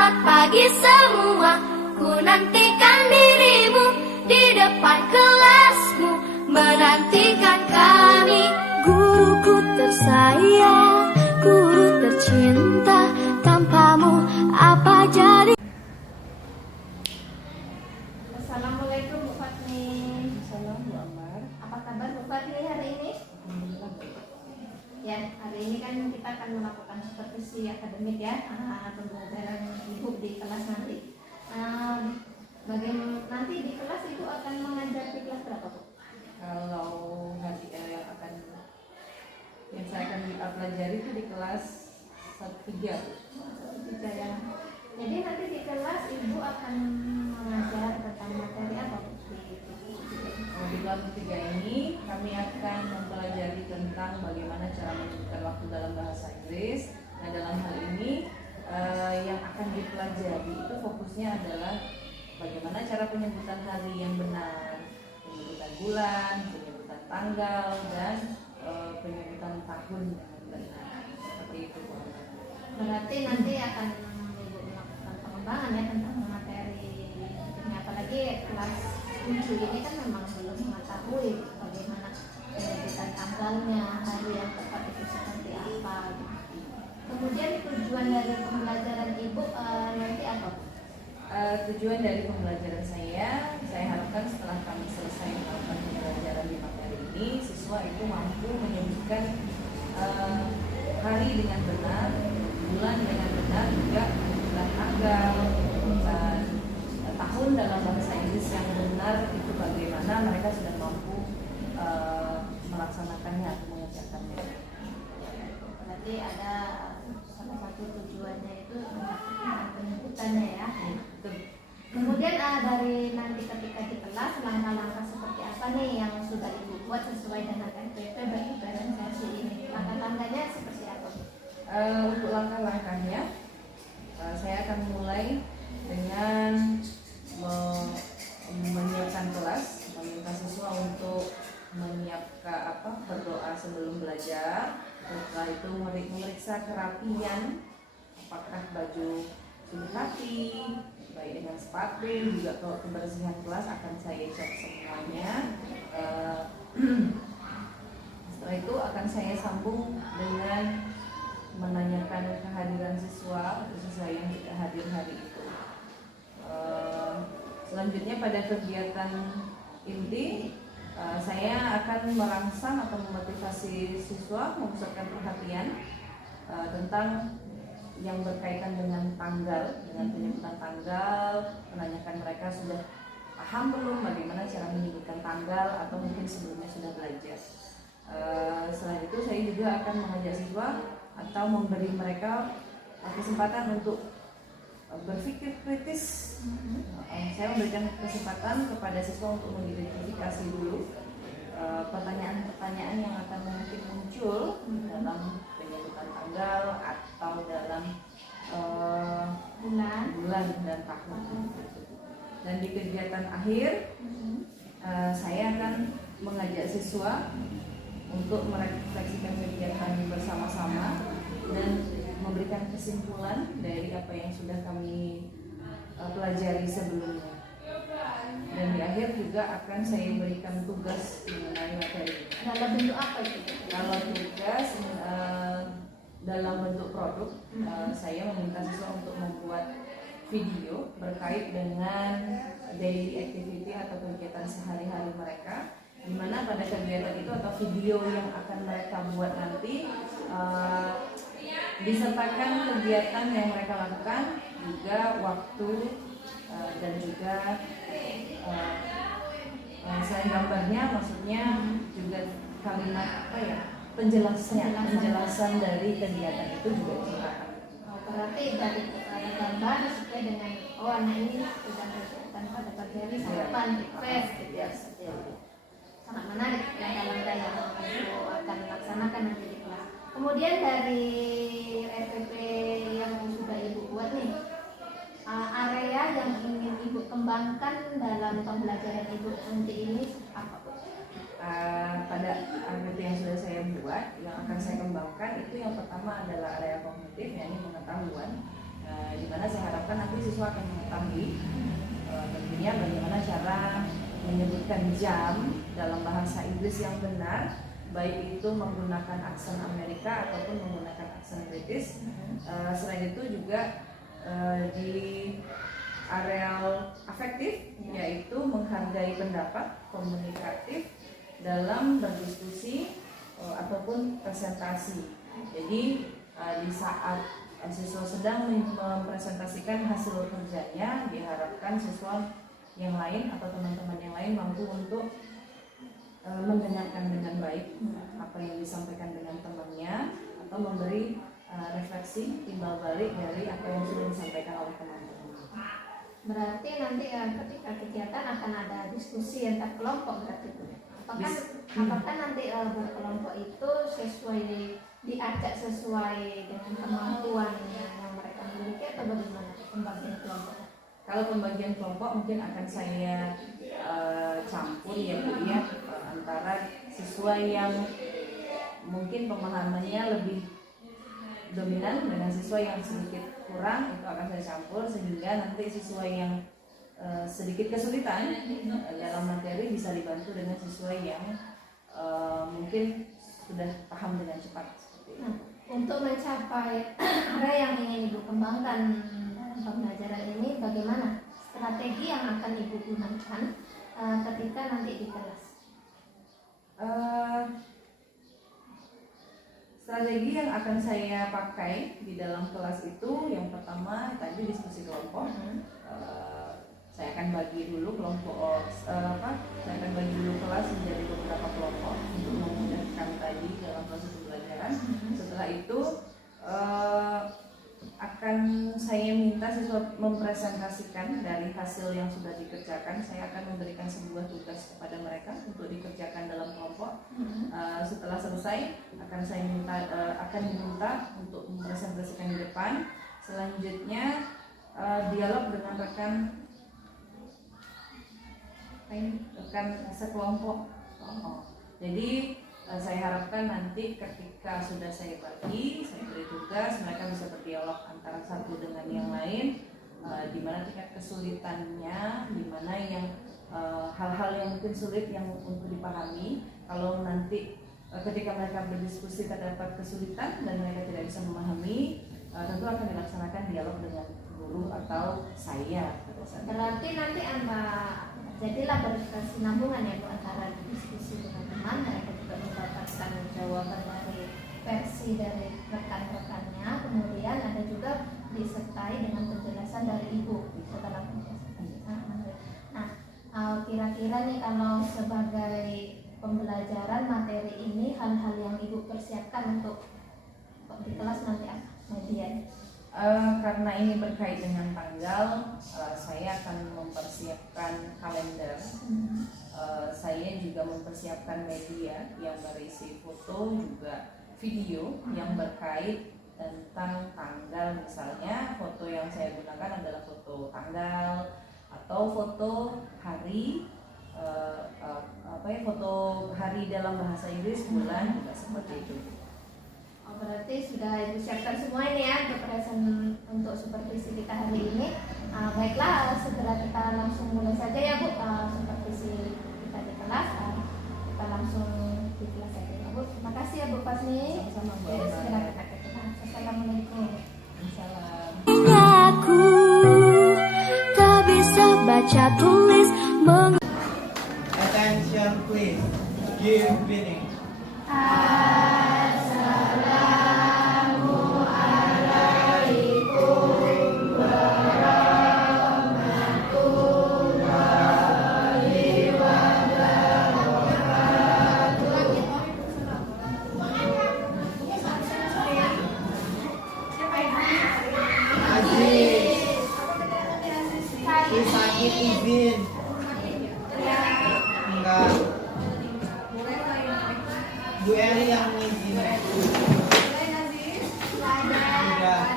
Selamat pagi semua, ku nantikan dirimu di depan kelasmu, menantikan kami. Guruku tersayang, guru tercinta, tanpamu apa jadi. Assalamualaikum Bu Fatni. Assalamualaikum Bu Amar. Apa kabar Bu Fatni hari ini? Alhamdulillah. Ya, hari ini kan kita akan melakukan supervisi akademik ya, pembelajaran Ibu di kelas nanti. Bagaimana nanti di kelas Ibu akan mengajar di kelas berapa Bu? Kalau nanti yang saya akan pelajari itu di kelas 1-3. Ya. Jadi nanti di kelas Ibu akan mengajar tentang materi apa Bu? Di kelas 3 ini kami akan mempelajari tentang bagaimana cara menyebutkan waktu dalam bahasa Inggris. Nah, dalam hal ini yang akan dipelajari itu fokusnya adalah bagaimana cara penyebutan hari yang benar, penyebutan bulan, penyebutan tanggal, dan penyebutan tahun dengan benar. Seperti itu Bu. Berarti nanti akan Ibu melakukan pengembangan ya tentang materi ini, apalagi kelas 7 ini kan memang belum mengetahui bagaimana penyebutan tanggalnya, hari yang tepat itu seperti apa. Kemudian tujuan dari pembelajaran Ibu nanti apa? Tujuan dari pembelajaran saya harapkan setelah kami selesai melakukan pembelajaran di materi ini, siswa itu mampu menyebutkan hari dengan benar, bulan dengan benar, juga bulan tanggal, dan tahun dalam bahasa Inggris yang benar itu bagaimana mereka sudah mampu melaksanakannya atau mengerjakannya. Berarti ada salah satu tujuannya itu tentang penyebutannya ya. Kemudian dari nanti ketika di kelas langkah-langkah seperti apa nih yang sudah Ibu buat sesuai dengan RPP bagi diferensiasi ini? Langkah-langkahnya seperti apa? Untuk langkah-langkahnya, saya akan mulai dengan menyiapkan kelas, meminta siswa untuk menyiapkan berdoa sebelum belajar. Setelah itu memeriksa kerapian, apakah baju sudah rapi, baik dengan sepatu, juga kalau kebersihan kelas akan saya cek semuanya. Setelah itu akan saya sambung dengan menanyakan kehadiran siswa, khususnya yang tidak hadir hari itu. Selanjutnya pada kegiatan inti, saya akan merangsang atau memotivasi siswa memusatkan perhatian tentang yang berkaitan dengan tanggal, dengan penyebutan tanggal, menanyakan mereka sudah paham belum bagaimana cara menyebutkan tanggal atau mungkin sebelumnya sudah belajar. Selain itu saya juga akan mengajak siswa atau memberi mereka kesempatan untuk berpikir kritis. Saya memberikan kesempatan kepada siswa untuk mengidentifikasi dulu pertanyaan-pertanyaan yang akan mungkin muncul dalam penyebutan tanggal atau dalam bulan dan tahun. Dan di kegiatan akhir saya akan mengajak siswa untuk merefleksikan kegiatan bersama-sama dan memberikan kesimpulan dari apa yang sudah kami pelajari sebelumnya. Dan di akhir juga akan saya berikan tugas mengenai materi. Dalam bentuk apa itu? Kalau tugas dalam bentuk produk, saya meminta siswa untuk membuat video berkait dengan daily activity atau kegiatan sehari-hari mereka, di mana pada kegiatan itu atau video yang akan mereka buat nanti disertakan kegiatan yang mereka lakukan, juga waktu dan juga selain gambarnya, maksudnya juga kalimat penjelasan dari kegiatan itu juga disertakan. Berarti dari ada gambar sesuai dengan anak ini sudah berkaitan pada pagi hari sarapan request gitu ya. Sangat menarik langkah-langkah yang Ibu akan laksanakan nanti di kelas. Kemudian dari RPP yang sudah Ibu buat nih, area yang ingin Ibu kembangkan dalam pembelajaran Ibu nanti ini apa? Pada RPP yang sudah saya buat, yang akan saya kembangkan itu yang pertama adalah area kognitif, yakni pengetahuan. di mana saya harapkan nanti siswa akan mengetahui tentunya bagaimana cara menyebutkan jam dalam bahasa Inggris yang benar, baik itu menggunakan aksen Amerika ataupun menggunakan aksen British. Selain itu juga di areal afektif, yaitu menghargai pendapat, komunikatif dalam berdiskusi ataupun presentasi. Jadi di saat siswa sedang mempresentasikan hasil kerjanya, diharapkan siswa yang lain atau teman-teman yang lain mampu untuk mendengarkan dengan baik apa yang disampaikan dengan temannya, atau memberi refleksi timbal balik dari apa yang sudah disampaikan oleh teman-teman. Berarti nanti ketika kegiatan akan ada diskusi antar kelompok berarti Bu. Apakah nanti berkelompok itu diajak sesuai dengan kemampuan yang mereka miliki atau bagaimana pembagian kelompok? Kalau pembagian kelompok mungkin akan saya campur ya Bu ya, antara siswa yang mungkin pemahamannya lebih dominan dengan siswa yang sedikit kurang, itu akan saya campur sehingga nanti siswa yang sedikit kesulitan dalam materi bisa dibantu dengan siswa yang mungkin sudah paham dengan cepat. Nah, untuk mencapai apa yang ingin Ibu kembangkan dalam pembelajaran ini, bagaimana strategi yang akan Ibu gunakan ketika nanti di kelas? Strategi yang akan saya pakai di dalam kelas itu, yang pertama tadi diskusi kelompok. Saya akan bagi dulu kelompok saya akan bagi dulu kelas menjadi beberapa kelompok untuk memudahkan tadi dalam proses pembelajaran. Setelah itu akan saya minta siswa mempresentasikan dari hasil yang sudah dikerjakan. Saya akan memberikan sebuah tugas kepada mereka untuk dikerjakan dalam kelompok. Setelah selesai akan saya minta untuk mempresentasikan di depan. Selanjutnya dialog dengan rekan sekelompok. Jadi saya harapkan nanti ketika sudah saya bagi, saya beri tugas, mereka bisa berdialog antara satu dengan yang lain, di mana tingkat kesulitannya, di mana yang hal-hal yang mungkin sulit yang untuk dipahami. Kalau nanti ketika mereka berdiskusi terdapat kesulitan dan mereka tidak bisa memahami, tentu akan dilaksanakan dialog dengan guru atau saya. Berarti nanti jadilah berkesinambungan ya Bu, antara diskusi dengan teman, mereka juga mendapatkan jawaban dari versi dari rekan-rekannya, kemudian ada juga disertai dengan penjelasan dari Ibu setelah penjelasan. Nah, kira-kira nih kalau sebagai pembelajaran materi ini, hal-hal yang Ibu persiapkan untuk di kelas nanti apa media? Karena ini berkait dengan tanggal, saya akan mempersiapkan kalender. Saya juga mempersiapkan media yang berisi foto juga video yang berkait tentang tanggal. Misalnya foto yang saya gunakan adalah foto tanggal atau foto hari, foto hari dalam bahasa Inggris, bulan, juga seperti itu. Berarti sudah Ibu siapkan semua ini ya untuk supervisi kita hari ini. Baiklah, segera kita langsung mulai saja ya Bu, supervisi kita di kelas. Kita langsung di kelas saja ya Bu. Terima kasih ya Bu Fasni. Sama-sama Bu. Segera kita ke kelas. Assalamualaikum. Salam. Aku tak bisa baca tulis. Attention please. Give meaning. Sakit izin. Enggak. Bu Eri yang izin. Sudah.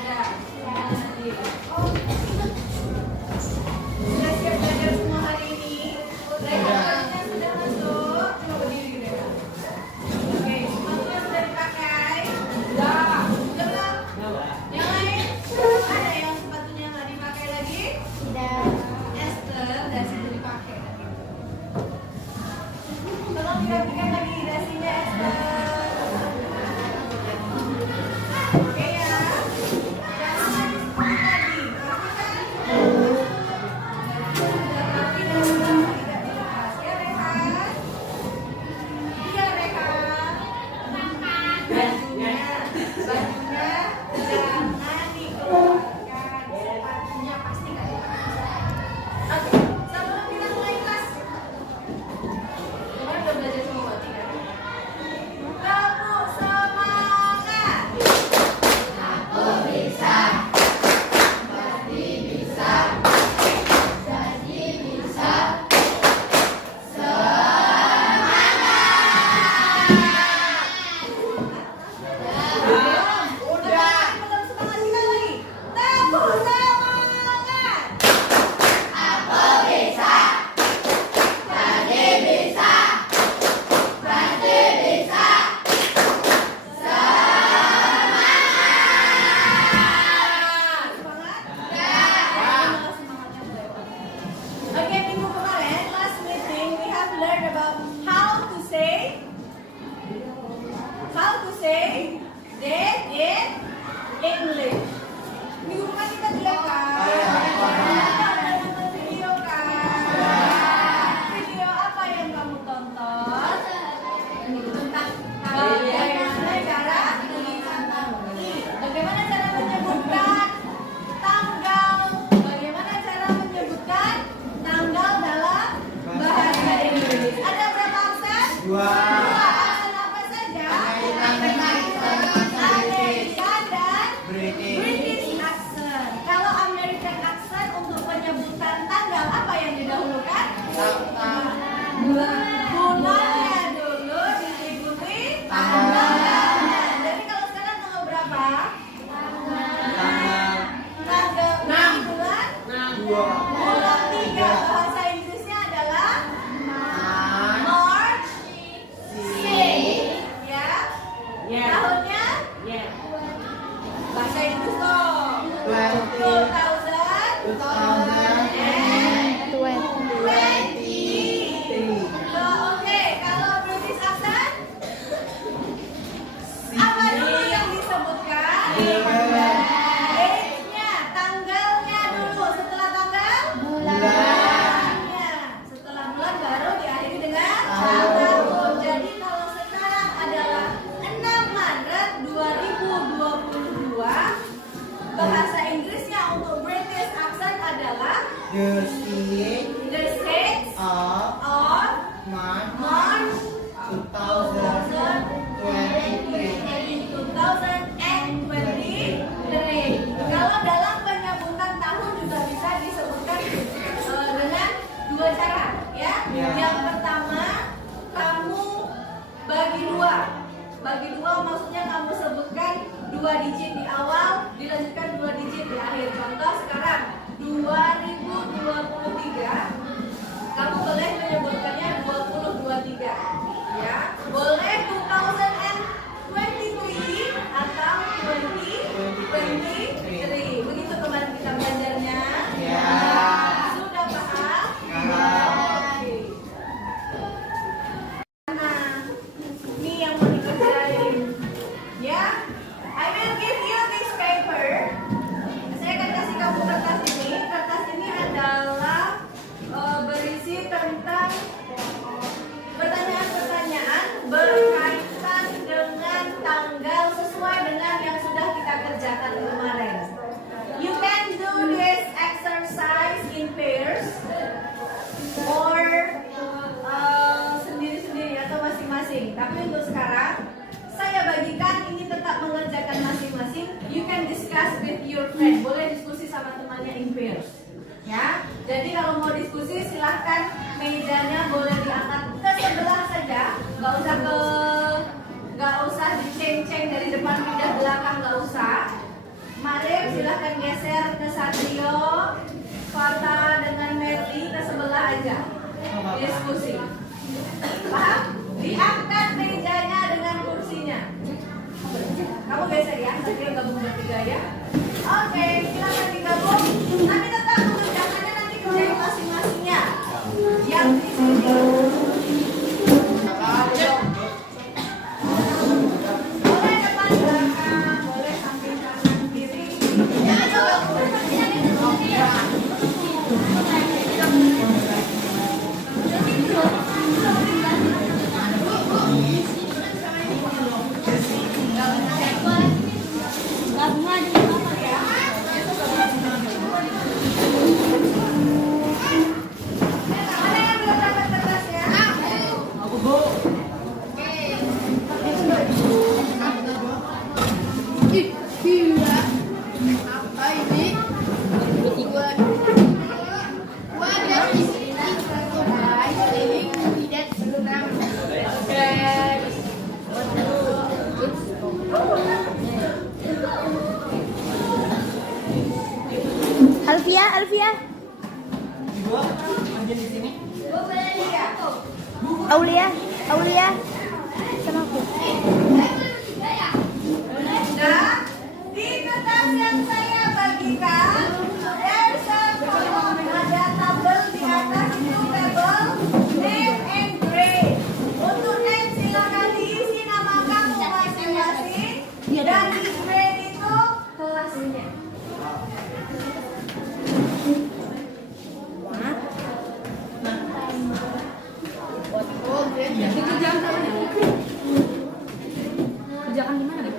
dirapikan lagi dasinya, Esther. Oke ya. Jangan lagi sepuluh lagi. Sudah rapi dan sudah tidak dilepas. Ya, Rehan. Iya, Rehan. Bajunya jangan dikeluarkan. Sepatunya pasti nggak dilepas. Oke, sebelum kita mulai kelas, kemarin udah belajar semua tidak? Kamu semangat. Aku bisa, pasti bisa, jadi bisa. Udah. Belum semangat kita lagi. Kamu semangat. Aku bisa, jadi bisa, pasti bisa. Okay, minggu kemarin last meeting we have learned about how to say that in English. Minggu kemarin kita belajar kita udah nonton video kan? Video apa yang kamu tonton? Tentang bagaimana cara bagaimana cara menyebutkan tanggal, bagaimana cara menyebutkan tanggal dalam bahasa Inggris. Ada berapa aksen? Dua. Aksen apa saja? American dan British. British accent. Kalau American accent untuk penyebutan tanggal apa yang didahulukan? Bulannya dulu diikuti tanggalnya. Jadi kalau sekarang tanggal berapa? Tanggal 6 bulan? Dua. Bulan 3. Bahasa Inggrisnya adalah March. Ya. Tahunnya? Bahasa Inggris dong. 2020. Oke, kalau British accent apa dulu yang disebutkan? Date-nya, tanggalnya dulu. Setelah tanggal? Bulannya. Setelah bulan baru diakhiri dengan tahun. Jadi kalau sekarang adalah 6 Maret 2022, bahasa Inggrisnya untuk British accent adalah The 6th the 6th of of March March 2023. Kalau dalam penyebutan tahun juga bisa disebutkan dengan dua cara, ya. Ya. Yang pertama, kamu bagi dua. Bagi dua maksudnya kamu sebutkan 2 digit di awal, dilanjutkan 2 digit di akhir. Contoh sekarang 2023, kamu boleh menyebutkannya 2023, ya. Boleh 2023 atau 2023. Begitu kemarin kita belajarnya. Ya. Sudah paham? Paham. Oke. Nah, ini yang mau dikerjain, ya. I will give you this paper. Saya akan kasih kamu kertas ini. Kertas ini adalah berisi tentang pertanyaan-pertanyaan berkaitan dengan tanggal sesuai dengan yang sudah kita kerjakan kemarin. You can do this exercise in pairs or sendiri-sendiri atau masing-masing. Tapi untuk sekarang saya bagikan ini tetap mengerjakan masing-masing. You can discuss with your friend. Boleh diskusi sama temannya in pairs. Ya. Jadi kalau mau diskusi silahkan mejanya boleh diangkat ke sebelah saja. Nggak usah diceng-ceng dari depan pindah belakang, nggak usah. Marif silahkan geser ke Satrio, Fata dengan Merli ke sebelah aja. Diskusi. Paham? Diangkat mejanya dengan kursinya. Kamu geser ya, Satrio gabung bertiga ya. Oke, silakan digabung. Tapi tetap mengerjakannya nanti kerjain masing-masingnya. Yang di sini. Aulia, Aulia, sama aku. Nah, di kertas yang saya bagikan, there's a column, ada tabel di atas itu tabel name and grade. Untuk name silakan diisi nama kamu masing-masing, dan di grade itu kelasnya. Kerjakan di mana?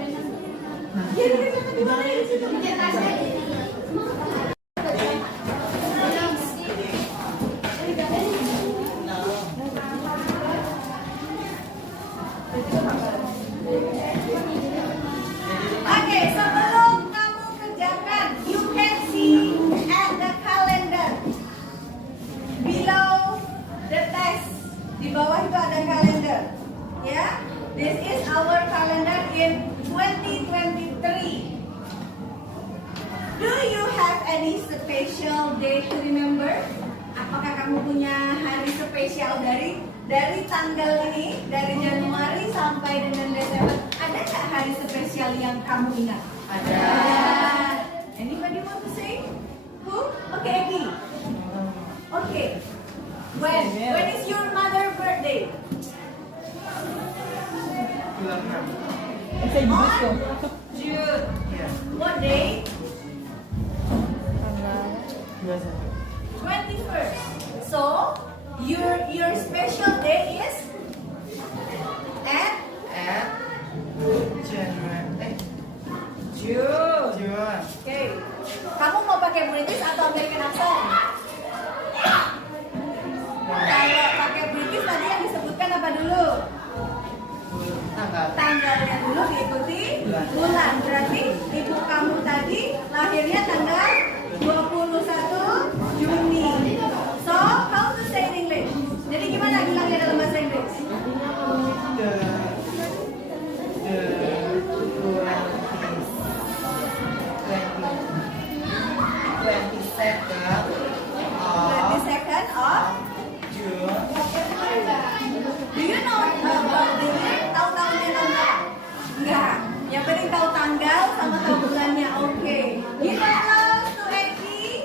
Oke, sebelum kamu kerjakan, you can see at the calendar below the test. Di bawah itu ada kalender, ya. This is our calendar in 2023. Do you have any special day to remember? Apakah kamu punya hari spesial dari tanggal ini, dari Januari sampai dengan Desember? Ada nggak hari spesial yang kamu ingat? Ada. Anybody want to say? Who? Okay, Eki. Okay. When is your mother birthday? On June. What day? 21st. So your special day is at January. June. Okay. Kamu mau pakai British atau American accent? Kalau pakai British tadi yang disebutkan apa dulu? Tanggalnya dulu diikuti bulan. Berarti ibu kamu tadi lahirnya tanggal 21 Juni. So, how to say in English? Jadi gimana bilangnya dalam bahasa Inggris? The 22nd of June. Do you know tahu tahunnya tanggal? Enggak. Yang penting tahu tanggal sama tahu bulannya. Oke. Give applause to Eki.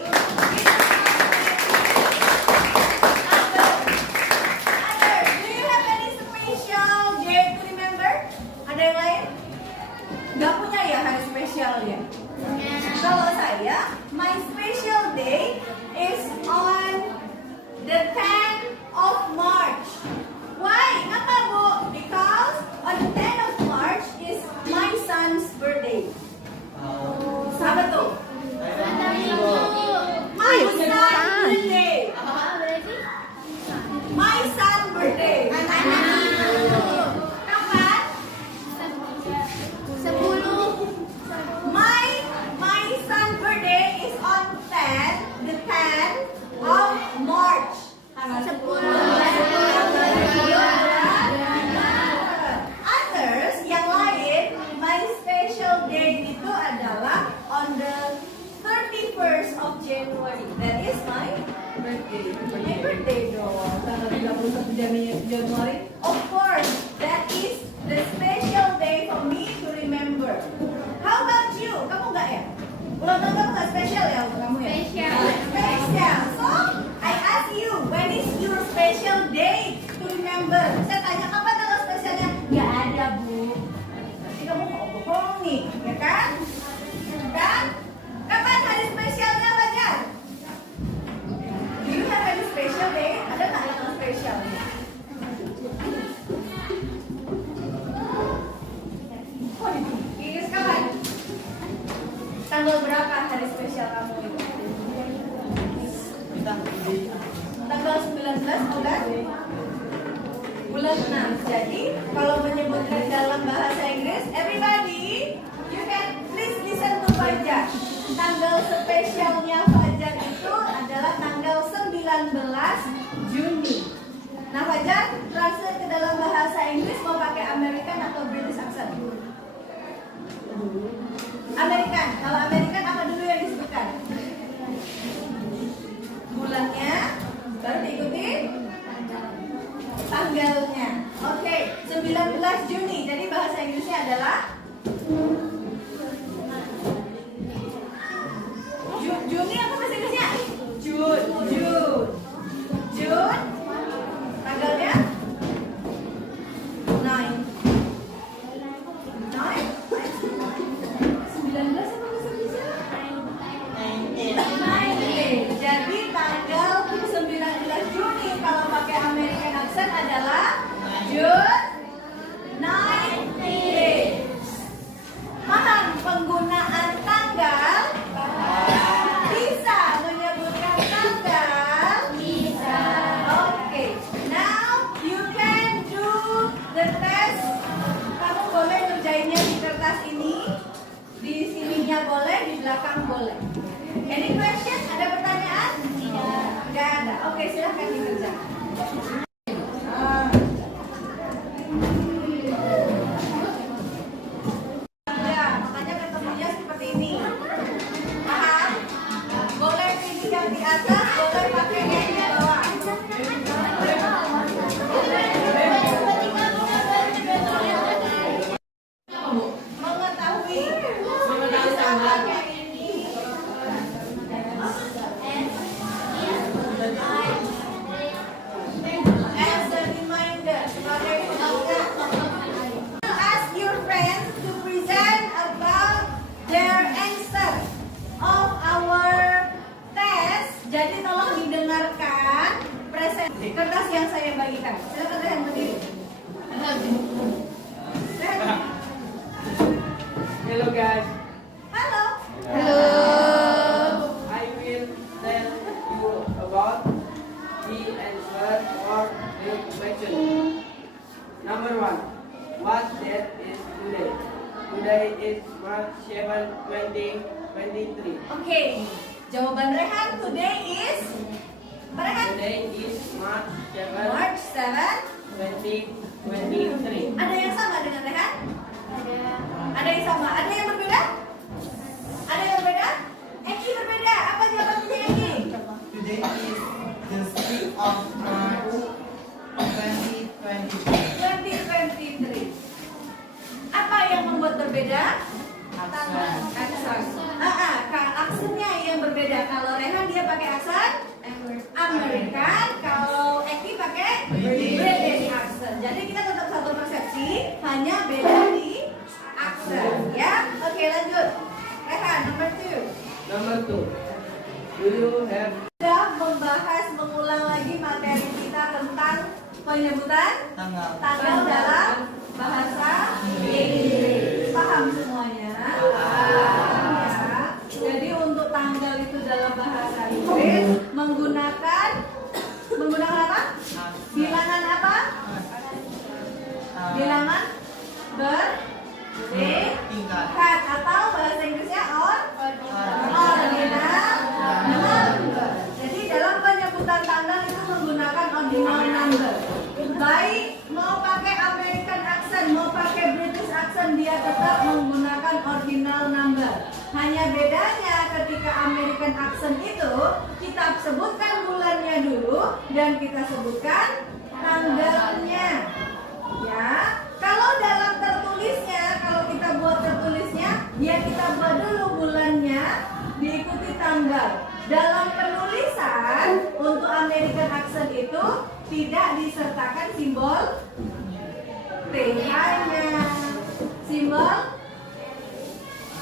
Other, do you have any special day to remember? Ada yang lain? Enggak punya ya hari spesial ya? Kalau saya, my special day is on the 10th of March. Why? Kenapa, Bu? Because on the 10th of March is my son's birthday. Apa tuh? My son's birthday. My son's birthday. Kapan? 10. My son's birthday is on the 10th of March. Tanggal 10. Others yang lain, my special day itu adalah on the 31st of January. That is my birthday. My birthday dong. Tanggal 31 Januari. Of course, that is the special day for me to remember. How about you? Kamu nggak ya? Ulang tahun kamu nggak spesial ya untuk kamu ya? Spesial. So, I ask you, when is your special day to remember? Saya tanya kapan tanggal spesialnya? Nggak ada, Bu. Nanti kamu mau bohong nih, ya kan? Kan? Kapan hari spesialnya, Fajar? Do you have any special day? Ada nggak yang spesial? Oh, ini kapan? Tanggal berapa hari spesial kamu itu? Tanggal 19 bulan 6. Jadi kalau menyebutkan dalam bahasa Inggris, everybody, you can please listen to Fajar. Tanggal spesialnya Fajar itu adalah tanggal 19 Juni. Nah, Fajar translate ke dalam bahasa Inggris mau pakai American atau British accent? American. Kalau American apa dulu yang disebutkan? Bulannya, baru diikuti tanggal Oke, 19 Juni. Jadi bahasa Inggrisnya adalah Juni apa bahasa Inggrisnya? June. Tanggalnya 9. 19 apa bahasa Inggrisnya? 19. Jadi tanggal 19 Juni kalau pakai American accent adalah June 19. Paham penggunaan tanggal? Bisa menyebutkan tanggal? Bisa. Oke. Now you can do the test. Kamu boleh ngerjainnya di kertas ini. Di sininya boleh, di belakang boleh. Any question? Ada pertanyaan? Tidak ada. Oke, silahkan dikerjakan. Ya, makanya ketemunya seperti ini. Paham? Boleh pilih yang di atas, boleh pakai yang di bawah. Mengetahui. Bisa pakai ini. As a reminder, sebagai pengingat. Ask your friends to present about their answer of our test. Jadi tolong didengarkan present kertas yang saya bagikan. Silakan Rehan berdiri. Rehan. Hello guys. Halo. I will tell you about the answer for the question. Number 1. What date is today? Today is March 7, 2023. Oke. Jawaban Rehan today is Rehan Today is March 7, March 7. 2023. Ada yang sama dengan Rehan? Ada yang sama. Ada yang berbeda? Ada yang berbeda? Eki berbeda. Apa jawabannya Eki? Today is the 6th of March 2023. 2023. Apa yang membuat berbeda? Aksen. Aksen. Aksennya yang berbeda. Kalau Rehan dia pakai aksen American, kalau Eki pakai British accent. Jadi kita tetap satu persepsi, hanya beda di aksen. Ya, oke lanjut. Rehan, number 2. Number 2. Do you have Sudah membahas mengulang lagi materi kita tentang penyebutan Tanggal. tanggal dalam bahasa Inggris. Paham semuanya? Ya. Jadi untuk tanggal itu dalam bahasa Inggris menggunakan apa? Bilangan apa? Bilangan bertingkat atau bahasa Inggrisnya ordinal number. Jadi dalam penyebutan tanggal itu menggunakan ordinal number. Baik mau pakai American accent, mau pakai British accent, dia tetap menggunakan ordinal number. Hanya bedanya ketika American accent itu kita sebutkan bulannya dulu dan kita sebutkan tanggalnya. Ya, kalau dalam tertulisnya, kalau kita buat tertulisnya, ya kita buat dulu bulannya diikuti tanggal. Dalam penulisan untuk American accent itu tidak disertakan simbol TH-nya, simbol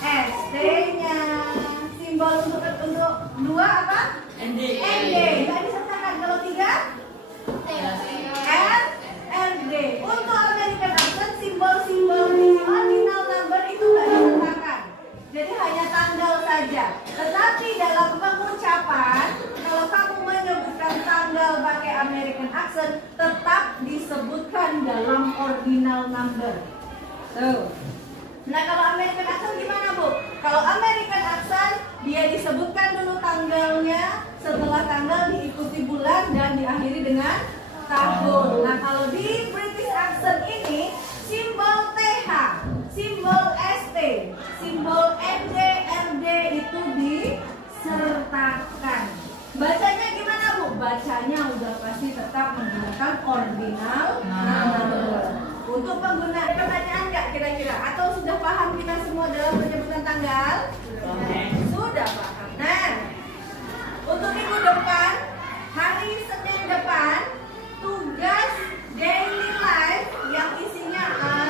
ST-nya, simbol untuk dua apa? ND. Tidak disertakan. Kalau tiga RD. Untuk American accent simbol-simbol di ordinal number itu tidak disertakan. Jadi hanya tanggal saja. Tetapi dalam pengucapan, kalau kamu menyebutkan tanggal pakai American accent, tetap disebutkan dalam ordinal number. Tuh. Nah kalau American accent gimana Bu? Kalau American accent dia disebutkan dulu tanggalnya, setelah tanggal diikuti bulan dan diakhiri dengan tahun. Nah kalau di British accent ini simbol TH, simbol ST, simbol ND, RD itu disertakan. Bacanya gimana Bu? Bacanya udah pasti tetap menggunakan ordinal number. depan, hari Senin depan, tugas daily life yang isinya,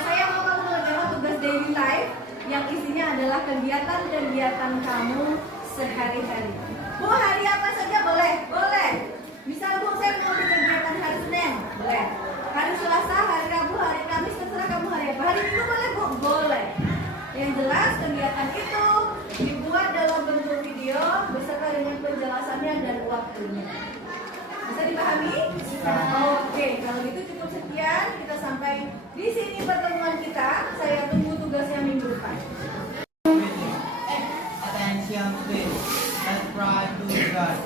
saya mau kamu mengerjakan tugas daily life yang isinya adalah kegiatan-kegiatan kamu sehari-hari. Bu, hari apa saja boleh? Boleh. Misal Bu, saya mau di kegiatan hari Senin, boleh. Hari Selasa, hari Rabu, hari Kamis, terserah kamu hari apa. Hari Minggu boleh Bu? Boleh. Yang jelas kegiatan itu dibuat dalam bentuk video beserta dengan penjelasannya dan waktunya. Bisa dipahami? Bisa. Oke, kalau gitu cukup sekian. Kita sampai di sini pertemuan kita. Saya tunggu tugasnya minggu depan. Attention please. Let's try to start.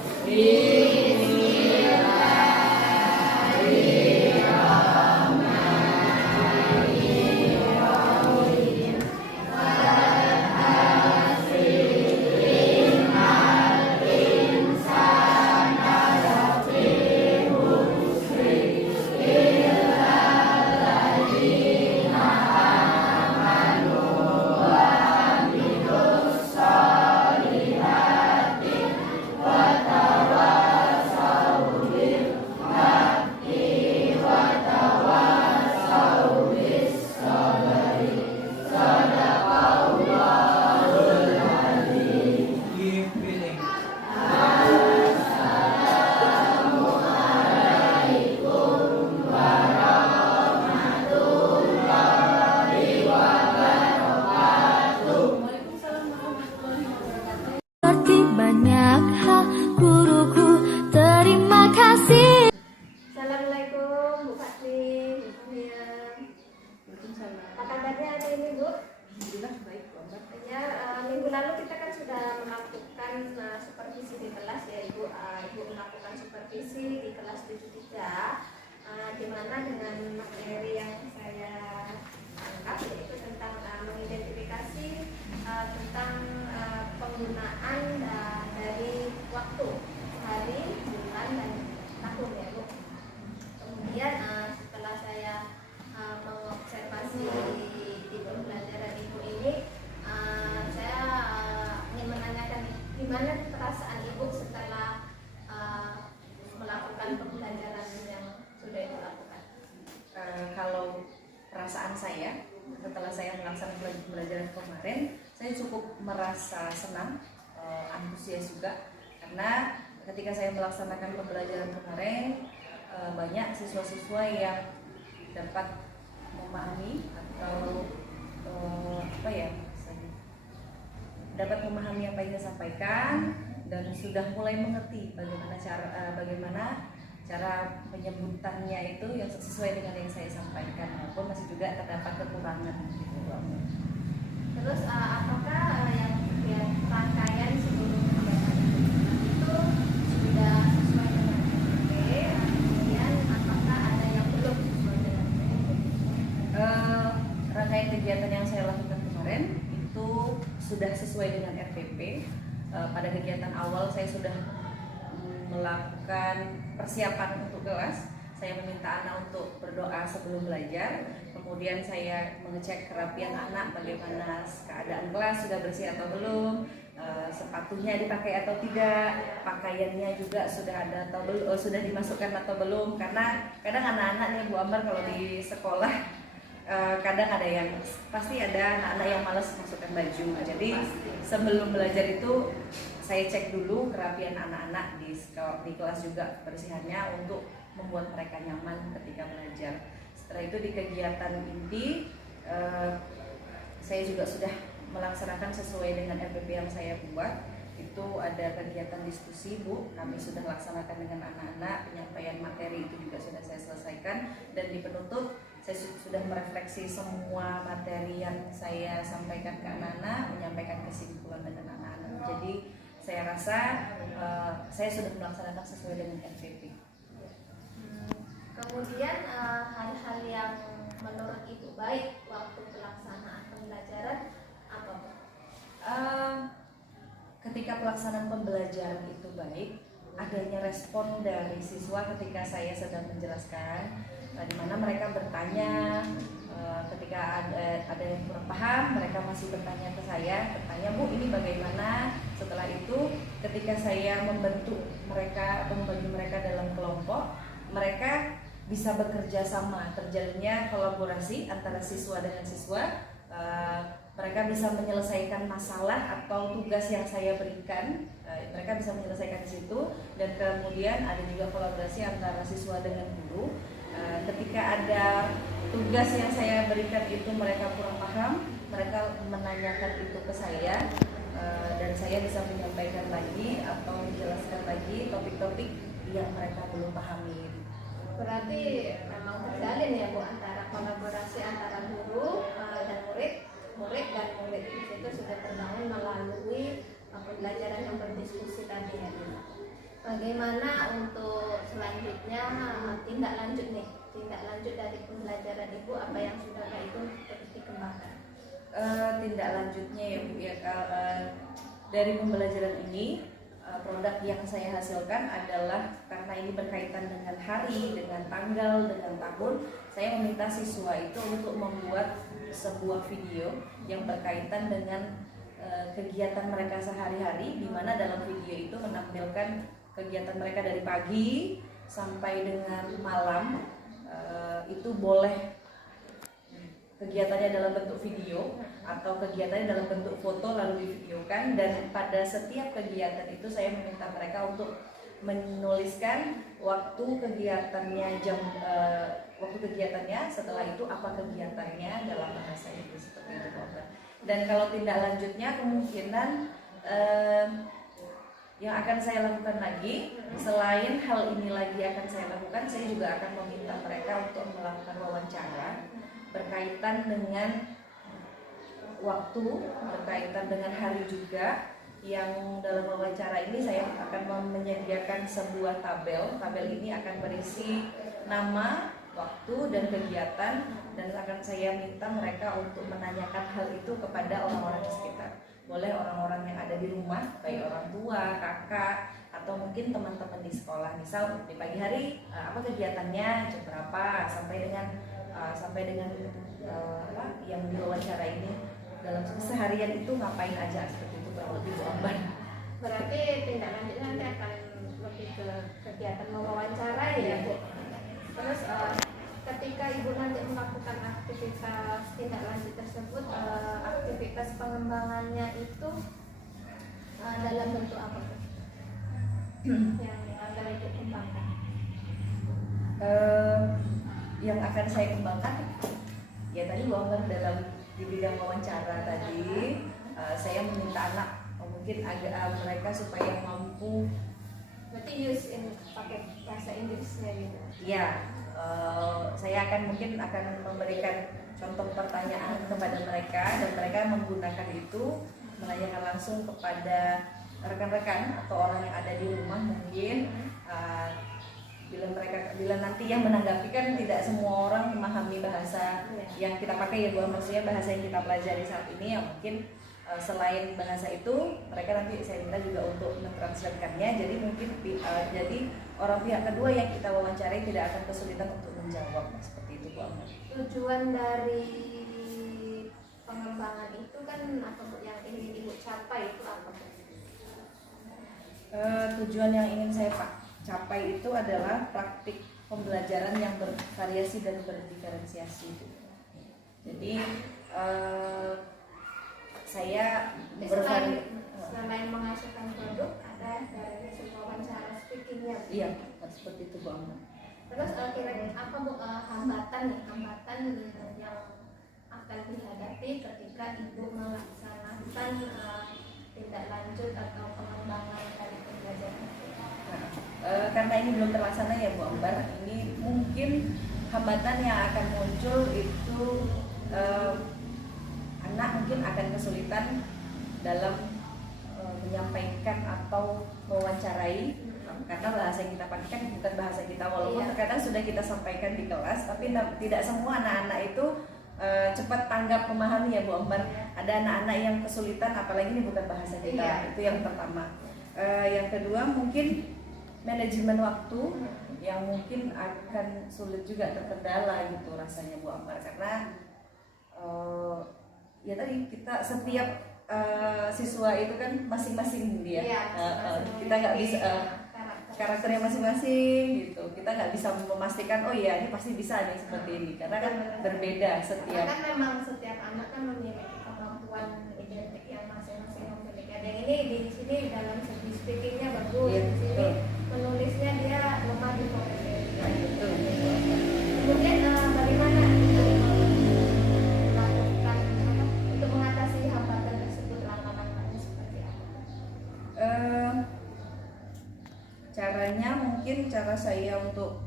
Keep feeling. Seperti banyak hal guruku, terima kasih. Assalamualaikum Bu Fatih, Bu Miriam. Apa kabarnya hari ini Bu? Alhamdulillah baik, Bu Ambar. Ya, minggu lalu kita kan sudah melakukan supervisi di kelas ya Ibu. Ibu melakukan supervisi di kelas 73, di mana dengan materi yang saya angkat yaitu tentang mengidentifikasi tentang penggunaan dari waktu hari, bulan, dan tahun ya Bu. Kemudian setelah saya mengobservasi di pembelajaran Ibu ini, saya ingin menanyakan gimana perasaan Ibu setelah melakukan pembelajaran yang sudah Ibu lakukan. Kalau perasaan saya setelah saya melaksanakan pembelajaran kemarin, saya cukup merasa senang, antusias juga, karena ketika saya melaksanakan pembelajaran kemarin, banyak siswa-siswa yang dapat memahami atau dapat memahami apa yang saya sampaikan dan sudah mulai mengerti bagaimana cara penyebutannya itu yang sesuai dengan yang saya sampaikan, walaupun masih juga terdapat kekurangan gitu. Terus apakah yang rangkaian sebelum kegiatan itu sudah sesuai dengan SOP? Kemudian apakah ada yang belum sesuai dengan SOP? Rangkaian kegiatan yang saya lakukan kemarin itu sudah sesuai dengan RPP. Pada kegiatan awal saya sudah melakukan persiapan untuk kelas. Saya meminta anak untuk berdoa sebelum belajar. Kemudian saya mengecek kerapian anak, bagaimana keadaan kelas, sudah bersih atau belum, sepatunya dipakai atau tidak, pakaiannya juga sudah ada atau belum, sudah dimasukkan atau belum. Karena kadang anak-anak nih Bu Ambar kalau di sekolah kadang ada yang pasti ada anak-anak yang malas masukkan baju. Jadi sebelum belajar itu saya cek dulu kerapian anak-anak di kelas juga kebersihannya untuk membuat mereka nyaman ketika belajar. Setelah itu di kegiatan inti saya juga sudah melaksanakan sesuai dengan RPP yang saya buat. Itu ada kegiatan diskusi Bu, kami sudah laksanakan dengan anak-anak, penyampaian materi itu juga sudah saya selesaikan, dan di penutup saya sudah merefleksi semua materi yang saya sampaikan ke anak-anak, menyampaikan kesimpulan dengan anak-anak. Jadi saya rasa saya sudah melaksanakan sesuai dengan RPP. Kemudian hal-hal yang menurut Ibu baik waktu pelaksanaan pembelajaran apa Bu? Ketika pelaksanaan pembelajaran itu baik, adanya respon dari siswa ketika saya sedang menjelaskan, di mana mereka bertanya, ketika ada yang kurang paham, mereka masih bertanya ke saya, bertanya Bu ini bagaimana. Setelah itu ketika saya membentuk mereka atau membagi mereka dalam kelompok, mereka bisa bekerja sama, terjalinnya kolaborasi antara siswa dengan siswa. Mereka bisa menyelesaikan masalah atau tugas yang saya berikan, mereka bisa menyelesaikan di situ, dan kemudian ada juga kolaborasi antara siswa dengan guru. Ketika ada tugas yang saya berikan itu mereka kurang paham, mereka menanyakan itu ke saya, dan saya bisa menyampaikan lagi atau menjelaskan lagi topik-topik yang mereka belum pahami. Berarti memang terjalin ya Bu antara kolaborasi antara guru dan murid dan murid di situ sudah terbangun melalui pembelajaran yang berdiskusi tadi ya. Bagaimana untuk selanjutnya tindak lanjut dari pembelajaran Ibu, apa yang sudah itu terus dikembangkan? Tindak lanjutnya ya Bu ya, dari pembelajaran ini produk yang saya hasilkan adalah karena ini berkaitan dengan hari, dengan tanggal, dengan tahun, saya meminta siswa itu untuk membuat sebuah video yang berkaitan dengan kegiatan mereka sehari-hari, di mana dalam video itu menampilkan kegiatan mereka dari pagi sampai dengan malam. Itu boleh kegiatannya dalam bentuk video atau kegiatannya dalam bentuk foto lalu divideokan, dan pada setiap kegiatan itu saya meminta mereka untuk menuliskan waktu kegiatannya, waktu kegiatannya, setelah itu apa kegiatannya dalam bahasa Inggris, seperti itu. Dan kalau tindak lanjutnya kemungkinan yang akan saya lakukan lagi, selain hal ini lagi akan saya lakukan, saya juga akan meminta mereka untuk melakukan wawancara berkaitan dengan waktu, berkaitan dengan hari juga. Yang dalam wawancara ini saya akan menyediakan sebuah tabel. Tabel ini akan berisi nama, waktu, dan kegiatan, dan akan saya minta mereka untuk menanyakan hal itu kepada orang-orang di sekitar. Boleh orang-orang yang ada di rumah, baik orang tua, kakak, atau mungkin teman-teman di sekolah. Misal di pagi hari apa kegiatannya, jam berapa, sampai dengan yang diwawancara ini dalam seharian itu ngapain aja, seperti itu kurang lebih Bu Ambar. Berarti tindak lanjutnya nanti akan lebih ke kegiatan mewawancarai ya Bu. Terus ketika Ibu nanti melakukan aktivitas tindak lanjut tersebut, aktivitas pengembangannya itu dalam bentuk apa Bu? Yang akan Ibu kembangkan? Yang akan saya kembangkan ya tadi Bu Ambar, dalam di bidang wawancara tadi, saya meminta anak mungkin agak mereka supaya mampu. Berarti use in pakai bahasa Inggrisnya gitu. Ya, saya akan memberikan contoh pertanyaan kepada mereka, dan mereka menggunakan itu menanyakan langsung kepada rekan-rekan atau orang yang ada di rumah mungkin. Bila nanti yang menanggapi, kan tidak semua orang memahami bahasa yang kita pakai ya Bu, maksudnya bahasa yang kita pelajari saat ini, yang mungkin selain bahasa itu mereka nanti saya minta juga untuk mentranslatekannya, jadi mungkin jadi orang pihak kedua yang kita wawancarai tidak akan kesulitan untuk menjawab, seperti itu Bu. Tujuan dari pengembangan itu kan atau yang ingin Ibu capai itu apa? Tujuan yang ingin saya capai itu adalah praktik pembelajaran yang bervariasi dan berdiferensiasi. Jadi saya selain menghasilkan produk, ada dari wawancara speakingnya. Iya, seperti itu Bu. Terus kira-kira apa Bu hambatan yang akan dihadapi ketika Ibu melaksanakan tindak lanjut atau pengembangan dari pembelajaran? Karena ini belum terlaksana ya Bu Ambar, ini mungkin hambatan yang akan muncul itu anak mungkin akan kesulitan dalam menyampaikan atau mewawancarai, karena bahasa yang kita pakai kan bukan bahasa kita, walaupun terkadang sudah kita sampaikan di kelas, tapi tidak semua anak-anak itu cepat tanggap memahami ya Bu Ambar. Ada anak-anak yang kesulitan, apalagi ini bukan bahasa kita. Itu yang pertama. Yang kedua mungkin manajemen waktu yang mungkin akan sulit juga terkendala gitu rasanya Bu Ambar, karena ya tadi kita setiap siswa itu kan masing-masing dia. Iya, Kita nggak bisa karakternya masing-masing gitu. Kita nggak bisa memastikan oh iya ini pasti bisa nih seperti ini karena kan berbeda Karena setiap. kan memang setiap anak kan memiliki kemampuan identik yang masing-masing memiliki. Ada yang ini di sini dalam segi speakingnya bagus, Iya, di sini betul. menulisnya dia lemah di vocabulary. Ya, betul. Kemudian bagaimana kita melakukan untuk mengatasi hambatan tersebut, langkah-langkahnya seperti apa? Caranya mungkin cara saya untuk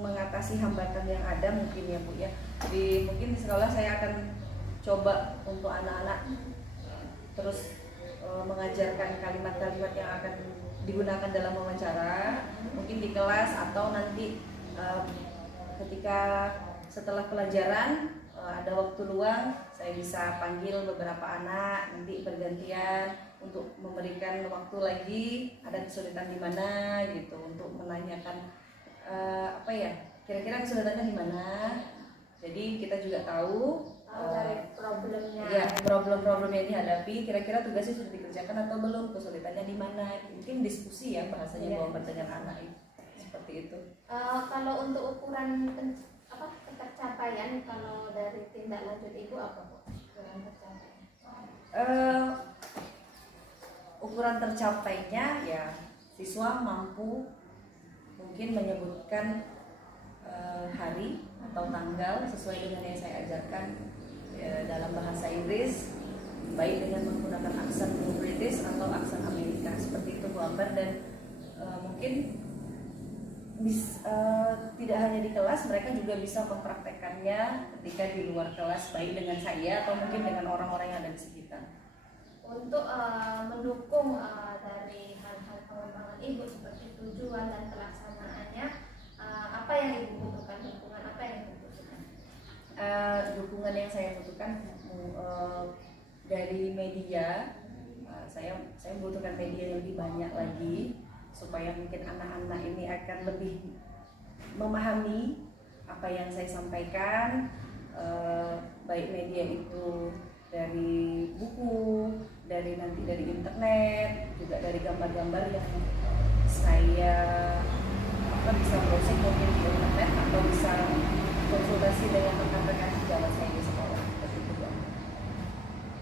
mengatasi hambatan yang ada mungkin ya Bu ya. Jadi mungkin di sekolah saya akan coba untuk anak-anak terus mengajarkan kalimat-kalimat yang akan digunakan dalam wawancara, mungkin di kelas atau nanti ketika setelah pelajaran ada waktu luang saya bisa panggil beberapa anak nanti bergantian untuk memberikan waktu lagi ada kesulitan di mana gitu untuk menanyakan apa ya kira-kira kesulitannya di mana. Jadi kita juga tahu Dari problemnya. ya problem-problem yang dihadapi kira-kira tugasnya sudah dikerjakan atau belum, kesulitannya di mana. Mungkin diskusi ya bahasanya Iya. bahwa dengan anak itu seperti itu. Kalau untuk ukuran tercapaian kalau dari tindak lanjut ibu apa Bu? Ukuran tercapaian. Ukuran tercapainya ya siswa mampu mungkin menyebutkan hari atau tanggal sesuai dengan yang saya ajarkan dalam bahasa Inggris, baik dengan menggunakan aksen British atau aksen Amerika seperti itu Bu Amber. Dan mungkin tidak hanya di kelas, mereka juga bisa mempraktekannya ketika di luar kelas, baik dengan saya atau mungkin dengan orang-orang yang ada di sekitar. Untuk mendukung dari hal-hal pengembangan ibu seperti tujuan dan pelaksanaannya, apa yang ibu butuhkan, dukungan apa yang ibu butuhkan? Dukungan yang saya butuhkan dari media, saya membutuhkan media yang lebih banyak lagi supaya mungkin anak-anak ini akan lebih memahami apa yang saya sampaikan, baik media itu dari buku, dari internet, juga dari gambar-gambar yang saya bisa browsing mungkin di internet atau bisa konsultasi dengan rekan-rekan sejawat saya di sekolah seperti itu.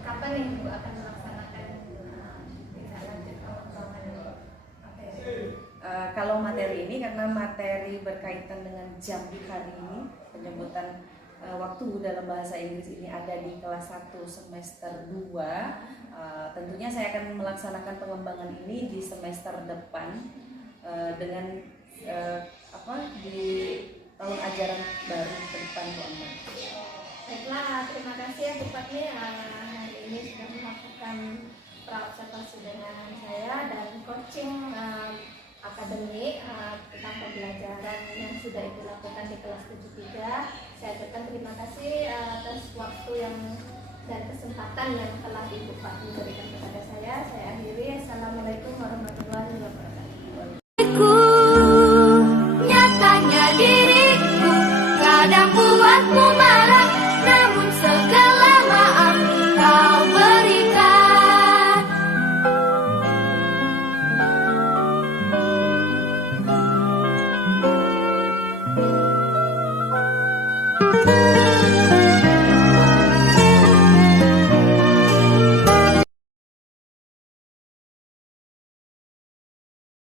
Kapan ibu akan melaksanakan tindak lanjut pengembangan materi? Kalau materi ini karena materi berkaitan dengan jam hari ini, penyebutan waktu dalam bahasa Inggris ini ada di kelas 1 semester 2. Tentunya saya akan melaksanakan pengembangan ini di semester depan dengan di tahun ajaran baru ke depan Bu Amber. Baiklah, terima kasih ya Bu Fatmi hari ini sudah melakukan praobservasi dengan saya dan coaching akademik tentang pembelajaran yang sudah Ibu lakukan di kelas 73. Saya ucapkan terima kasih atas waktu yang dan kesempatan yang telah Ibu Fatmi berikan kepada saya. Saya akhiri. Assalamualaikum warahmatullahi wabarakatuh. Nyatanya diriku kadang